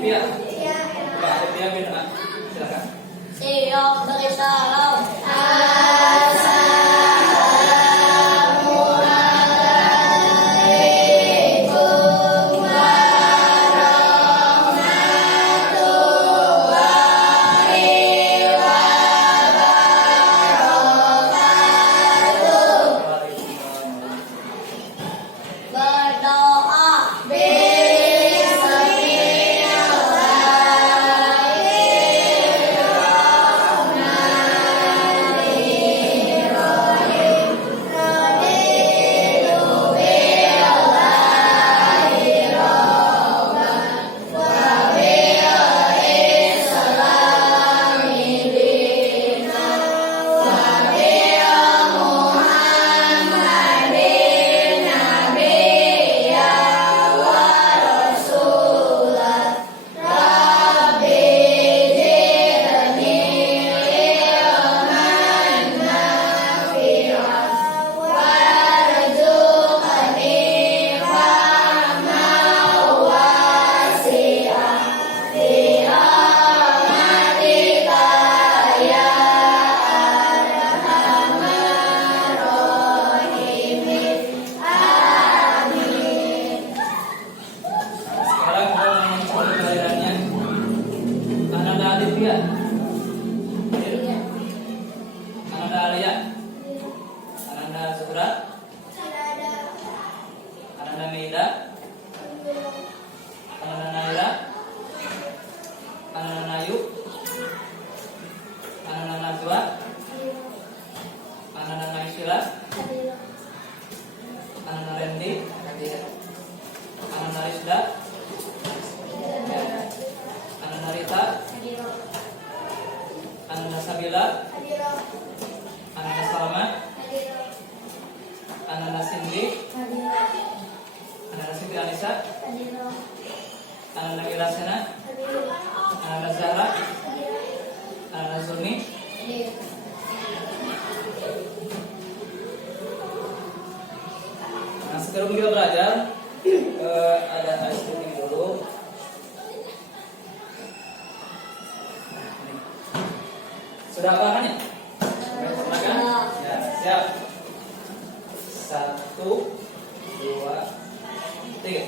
Aditya. Pak Aditya Bina, silakan. Siap bagi salam. Ananda Alia, Ananda Zuhra, Ananda Meida, Ananda Naira, Ananda Nayu, Ananda Najwa, Ananda Naisila, Ananda Randy, Ananda Rizda, Ananda Rita, Ananda Sabila, Ananda Salma, Ananda Cindy, Ananda Siti Anissa, Ananda Wilasena, Ananda Zahra, Ananda Zuni. Nah, sebelum kita belajar, ada ice cream dulu. Sudah apa kan ya? Ya, siap. 1, 2, 3.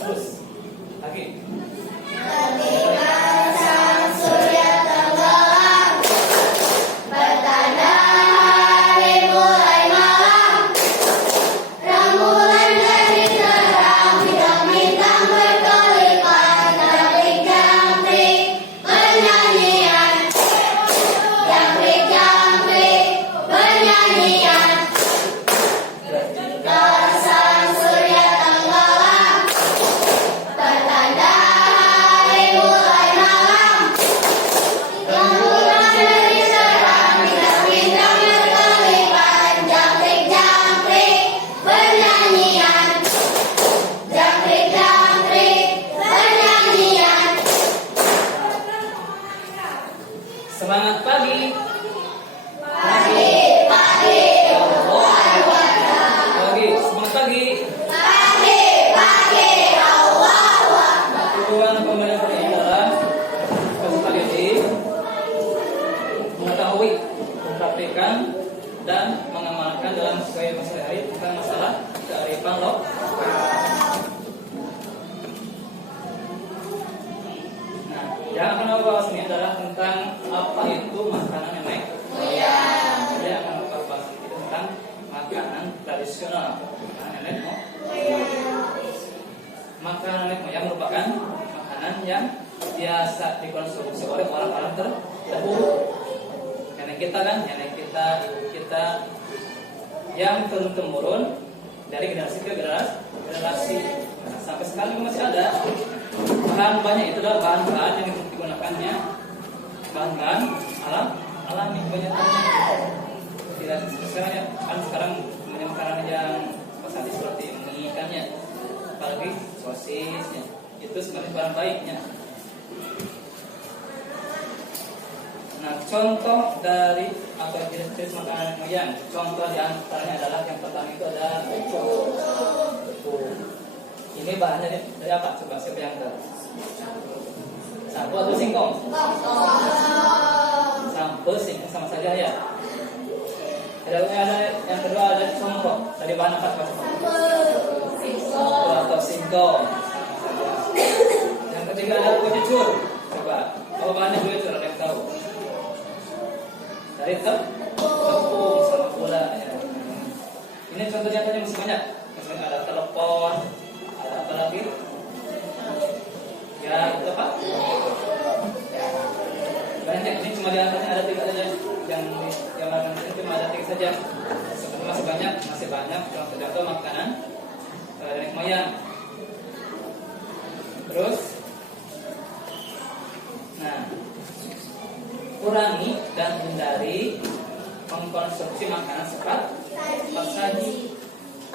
Terus lagi. Semangat pagi. Pagi. Pagi, semangat pagi. Tujuan pembelajaran ini adalah kali ini mengetahui, mempraktikkan dan mengamalkan dalam kehidupan sehari-hari tentang masalah kearifan lokal. Nah, yang akan aku bahas ini adalah tentang apa itu makanan nenek moyang. Jadi akan aku bahas ini tentang makanan tradisional. Makanan nenek moyang. Makanan nenek moyang merupakan makanan yang biasa dikonsumsi oleh orang-orang terdahulu. Nenek kita kan, nenek kita, ibu kita, yang turun temurun dari generasi ke generasi. Nah, sampai sekarang masih ada. Bahan-bahannya itu adalah bahan-bahan yang digunakannya bahan-bahan alami kebanyakannya. sebagai barang baiknya. Nah, contoh dari apa jenis makanan moyang. Contoh diantaranya adalah yang pertama itu ada tepung. Ini bahannya dari apa? Coba siapa yang tahu? Sampo atau singkong? Sampo, singkong sama saja ya. Ada yang kedua ada congkok. Dari bahan apa? Sampo atau singkong. Yang ketiga ada kucur. Coba, apa bahannya kucur? Ada yang tahu? Dari tepung sama gula ya. Ini contohnya tadi masih banyak. Misalnya ada telepon, ada apa lagi? Ya itu Pak. Banyak. Ini cuma diantaranya ada 3 saja. Yang ini cuma ada 3 saja. Sebenarnya masih banyak contoh-contoh makanan nenek moyang. Terus, nah, kurangi dan hindari mengkonsumsi makanan cepat saji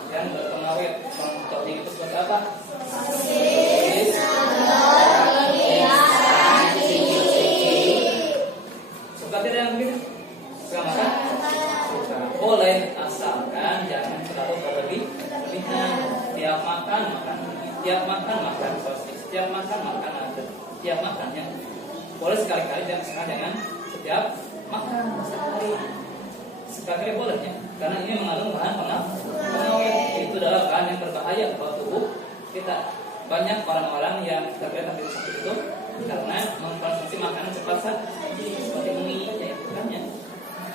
dan berpengawet. Contohnya itu seperti apa? Suka tidak yang begitu? Suka makan? Suka. Boleh, asalkan jangan terlalu berlebihan. Tiap makan sosis. Tiap makannya. Boleh sekali-kali, jangan setiap makan sehari. Sekali-kali boleh ya, karena ini mengandung bahan pengawet. Itu adalah bahan yang berbahaya buat tubuh kita. Banyak orang-orang yang terkena seperti itu karena mengkonsumsi makanan cepat saji seperti mie aja itu kan ya,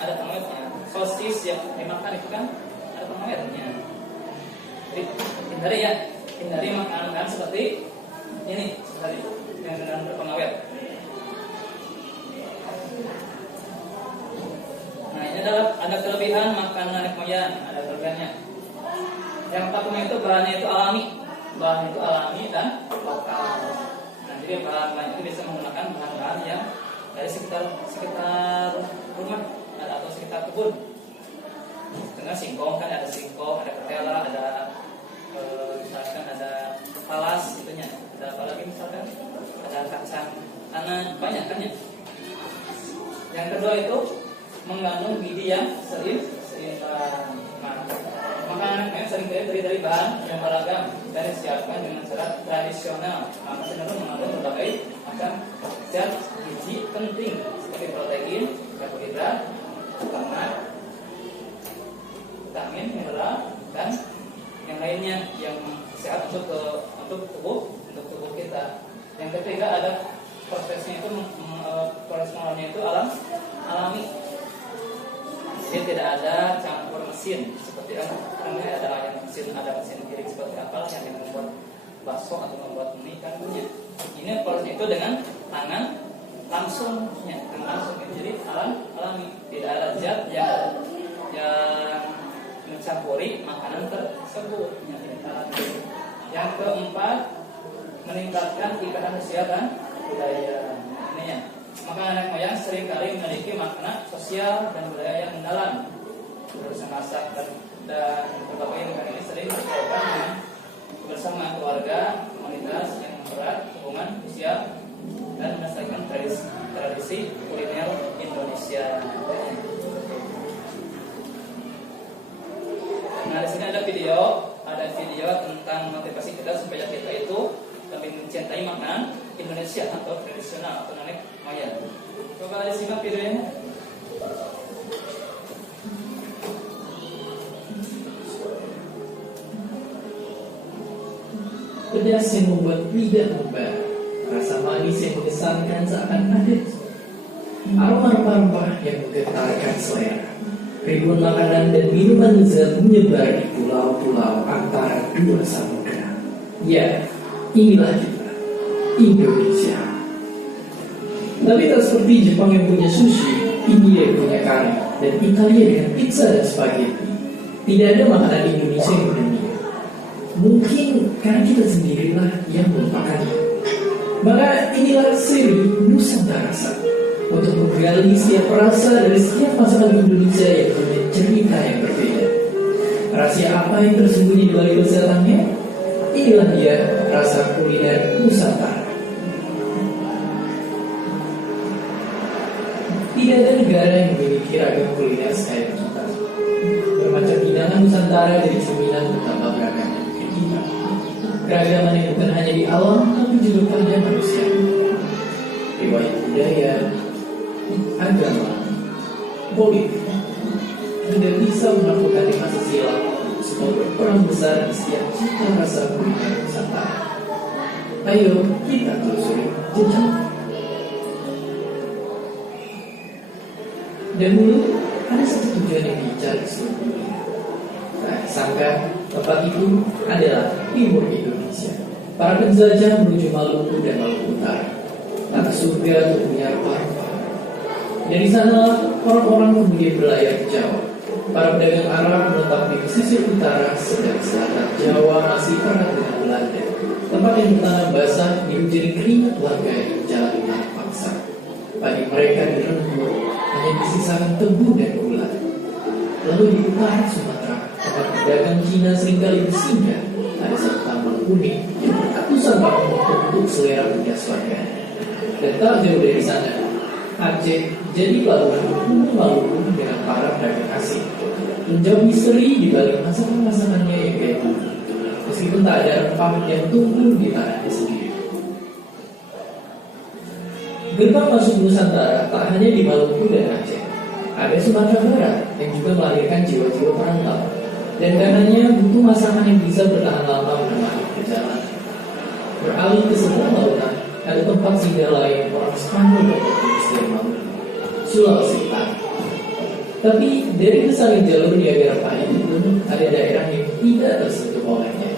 ada pengawetnya. Sosis yang dimakan itu kan ada pengawetnya. Jadi hindari makanan seperti ini tadi yang dengan berpengawet. Nah, ini adalah ada kelebihan makanan nenek moyang, ada kelebihannya. Yang pertama itu bahannya itu alami dan lokal. Nah, jadi bahan itu bisa menggunakan bahan-bahan yang dari sekitar rumah atau sekitar kebun. Dengan singkong kan ada singkong, ada ketela, ada misalkan ada talas itunya, ada apa lagi misalkan ada kacang tanah, banyak kan ya. Yang kedua itu mengandung gizi yang seimbang. Nah, makanan yang sering terdiri dari bahan yang beragam dan disiapkan dengan cara tradisional. Maka cenderung mengandung berbagai macam zat gizi penting seperti protein, karbohidrat, lemak, vitamin, mineral, dan yang lainnya yang sehat untuk tubuh kita. Yang ketiga ada prosesnya itu proses mengolahnya itu alami. Dia tidak ada campur mesin seperti ada mesin giling seperti apa yang membuat bakso atau membuat mie kan punya. Ini prosesnya itu dengan tangan langsung. Jadi alami, tidak ada zat yang mencampuri makanan tersebut. Yang keempat, meningkatkan ikatan sosial dan budaya. Ini ya. Makanan nenek moyang seringkali memiliki makna sosial dan budaya yang mendalam. Urusan masak dan berbagai negara ini sering dilakukan bersama keluarga, komunitas yang berat hubungan sosial dan melestarikan tradisi kuliner Indonesia. Nah, di sini ada video tentang motivasi kita supaya kita itu lebih mencintai makanan Indonesia atau tradisional atau nenek moyang. Coba disimak videonya. Pedas yang membuat lidah membara, rasa manis yang mengesankan seakan ada, aroma rempah-rempah yang menggetarkan selera. Ribuan makanan dan minuman lezat menyebar di pulau-pulau antara 2 samudera. Ya, inilah kita, Indonesia. Tapi tak seperti Jepang yang punya sushi, India yang punya kari, dan Italia dengan pizza dan spaghetti. Tidak ada makanan Indonesia yang mendunia. Mungkin karena kita sendirilah yang melupakannya. Maka inilah seri Nusantara Rasa, untuk menggali setiap rasa dari setiap masakan Indonesia yang punya cerita yang berbeda. Rahasia apa yang tersembunyi di balik lezatannya? Inilah dia rasa kuliner Nusantara. Tiada negara yang memiliki ragam kuliner sekaya kita. Bermacam hidangan Nusantara dari cerminan betapa beragamnya negeri kita. Keragaman yang bukan hanya di alam, tapi juga pada manusia. Riwayat budaya, agama, politik, hingga bisa melakukan di masa silam semua berperan besar di setiap cita rasa kuliner Nusantara. Ayo kita telusuri jejak. Dahulu ada satu tujuan yang diincar di seluruh dunia. Tak disangka tempat itu adalah timur Indonesia. Para penjelajah menuju Maluku dan Maluku Utara. Tanah surga tentunya rempah-rempah. Dari sana orang-orang kemudian berlayar ke Jawa. Para pedagang Arab menetap di pesisir utara, sedang selatan Jawa masih erat dengan Belanda. Tempat yang bertanah basah menjadi keringat warga yang menjalani tanah paksa. Padi mereka direnggut, hanya disisakan tebu dan gula. Lalu di utara Sumatera, tempat pedagang Cina seringkali bersinggah, ada satu tambang kuning yang ratusan tahun untuk selera pedas warga. Dan tak jauh dari sana, Aceh jadi pelabuhan berhubung Maluku dengan para pedagang asing. Menjawab misteri di balik masakan-masakannya yang kayak dulu, meskipun tak ada rempah yang tumbuh di tanahnya sendiri. Gerbang masuk Nusantara tak hanya di Maluku dan Aceh. Ada Sumatera Barat yang juga melahirkan jiwa-jiwa perantau. Dan karenanya butuh masakan yang bisa bertahan lama menemani perjalanan. Beralih ke sebelah lautan, ada tempat singgah lain orang Spanyol dan Portugis dari Maluku, Sulawesi Utara. Tapi dari besarnya jalur Niagara Pahit itu pun ada daerah yang tidak tersentuh olehnya.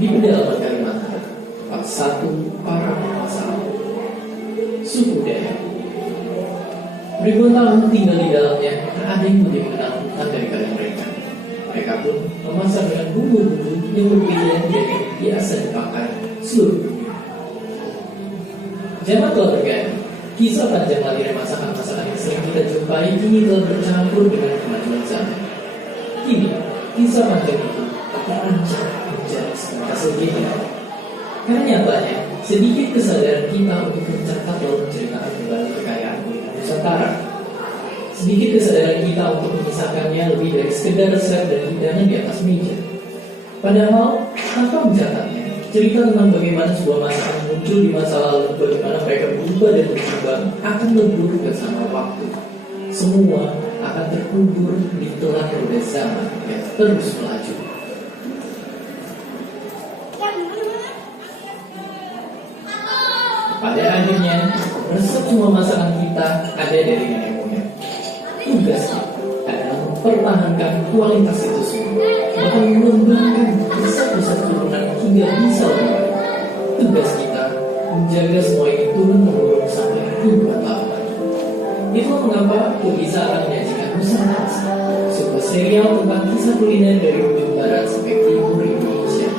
Di pedalaman Kalimantan, tempat satu para penguasa suku Dayak. Ribuan tahun tinggal di dalamnya, tak ada yang lebih mengenal hutan daripada mereka. Mereka pun memasak dengan bumbu-bumbu yang berbeda dan yang biasa dipakai seluruh dunia. Zaman telah berganti. Kisah panjang lahirnya masakan-masakan yang sering kita jumpai kini telah bercampur dengan kemajuan zaman. Kini, kisah panjang itu terancam menjadi sebatas legenda. Karena nyatanya, sedikit kesadaran kita untuk mencatat lalu menceritakan kembali kekayaan kuliner Nusantara. Sedikit kesadaran kita untuk memisahkannya lebih dari sekedar resep dan hidangan di atas meja. Padahal, tanpa mencatatnya, cerita tentang bagaimana sebuah masakan muncul di masa lalu, bagaimana mereka berubah dan berkembang, akan lebur bersama waktu. Semua akan terkubur di telan roda zaman yang terus melaju. Pada akhirnya, resep semua masakan kita ada dari nenek moyang. Tugas adalah mempertahankan kualitas itu semua, bahkan mengembangkan pusat-pusat turunan hingga bisa lebih baik. Tugas kita menjaga semua ini turun-temurun sampai ribuan tahun lagi. Itulah mengapa aku bisa akan menyajikan Nusantara, sebuah serial tentang kisah kuliner dari ujung barat sampai timur Indonesia.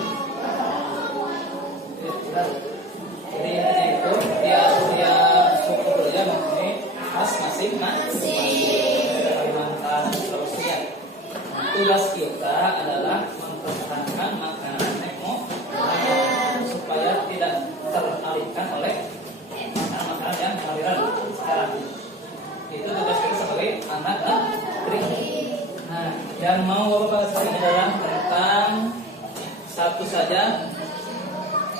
Tugas kita adalah mempertahankan makanan nenek moyang supaya tidak teralihkan oleh makanan-makanan yang aliran sekarang. Itu tugas kita sebagai anak negeri. Nah, yang mau Bapak bahas adalah tentang satu saja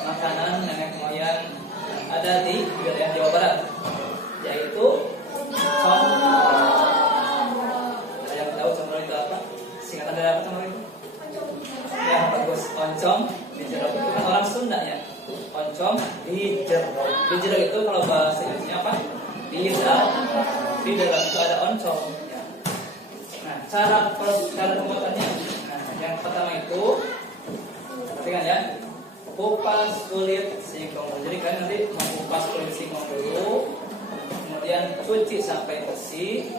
makanan nenek moyang yang ada di wilayah Jawa Barat, yaitu combrol. Yang tahu combrol itu apa? Singkatan dari apa combrol itu? Ya, bagus. Oncom di jeruk itu kan orang Sunda ya. Oncom di jeruk. Di jeruk itu kalau bahasa Inggrisnya apa? Di dalam itu ada oncom. Ya. Nah, cara pembuatannya. Nah, yang pertama itu, perhatikan ya, kupas kulit singkong. Jadi kalian nanti mengupas kulit singkong dulu, kemudian cuci sampai bersih.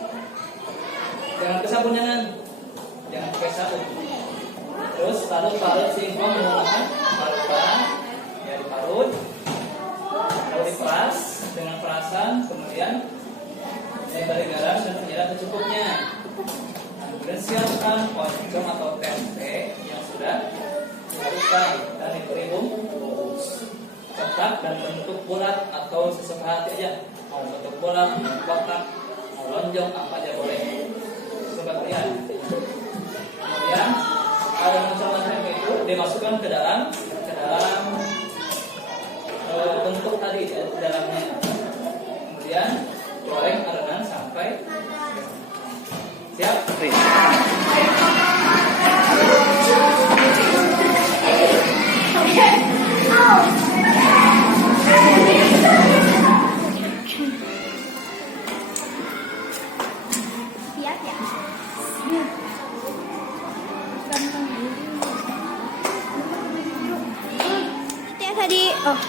Jangan pakai sabun, jangan pakai sabun. Terus lalu parut singkong menggunakan parutan, ya diparut, lalu diperas dengan perasan, kemudian diberi garam dan penyedap secukupnya. Nah, kemudian siapkan oncom atau tempe yang sudah dihaluskan dan diberi bumbu. Cetak dan bentuk bulat atau sesuka hati aja. Mau bentuk bulat, kotak, mau melonjak apa aja boleh. Sobat lihat. Kemudian ada mencoba tempe itu dimasukkan ke dalam bentuk tadi di dalamnya. Kemudian goreng adonan sampai siap. Siap ya. Itu yang tadi. Oh.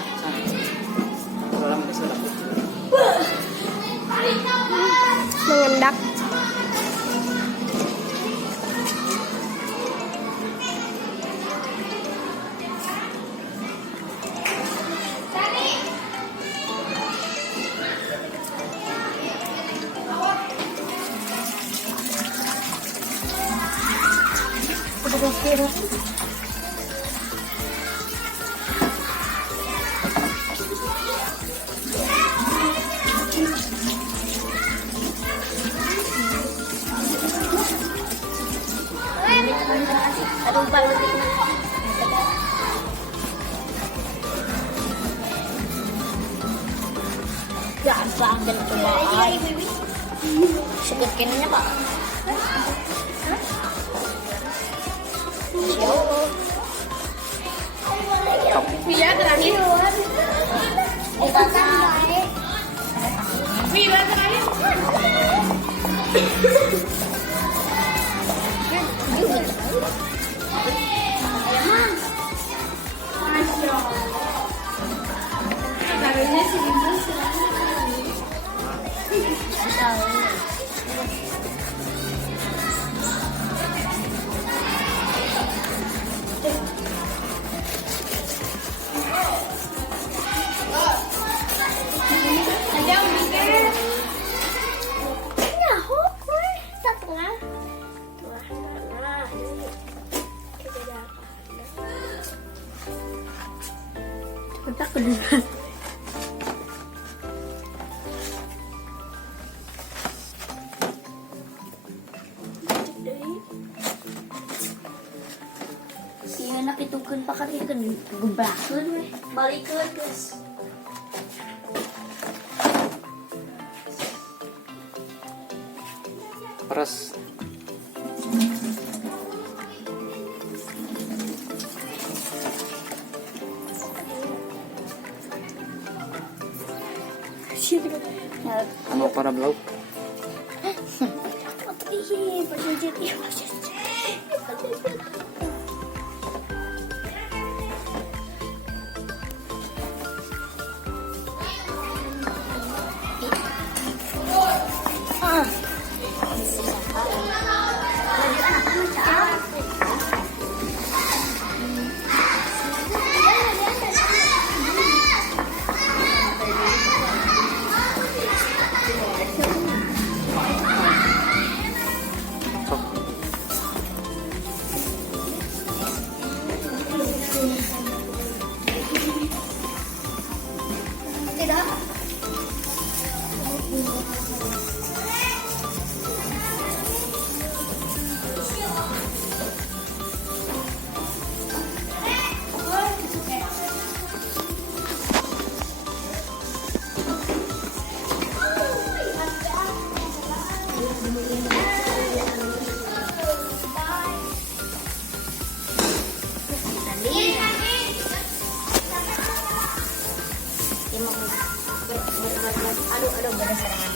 Mengendak. Aduh, balik na. Jangan sampai cobaan. Sakit kinanya pak. Iya terakhir. Iya terakhir. Otak kedua. Si anak itu kan pakai ikan gebrakan weh, balikan guys. Peres. Ano para blog? Aduh, beres serangan.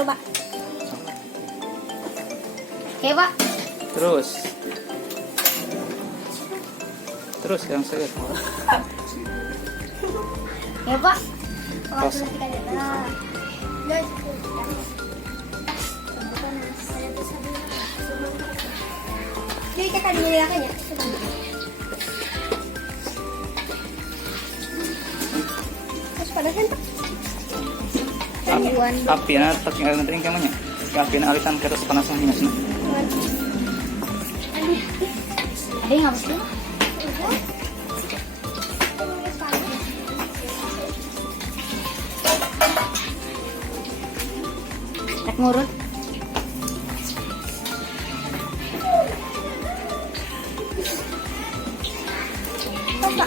coba. Oke, Pak. Terus. Terus yang saya. Oke, Pak. Pas. Jadi kita dilihatkan ya. Terus pada kan Api na touching alitan rin kamanya. Api na alitan keras panasan hinas na. ada yang habis tuh? Tak ngurut. Coba.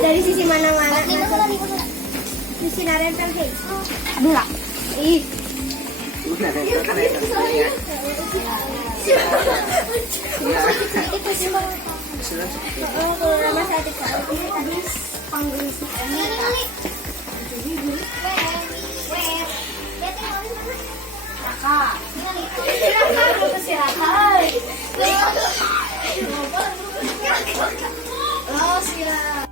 Dari sisi mana-mana sisi nempel sih. Aduh lah. Ih. Itu sih kalau nama saya ini tadi panggil si Raka. Oh, siap.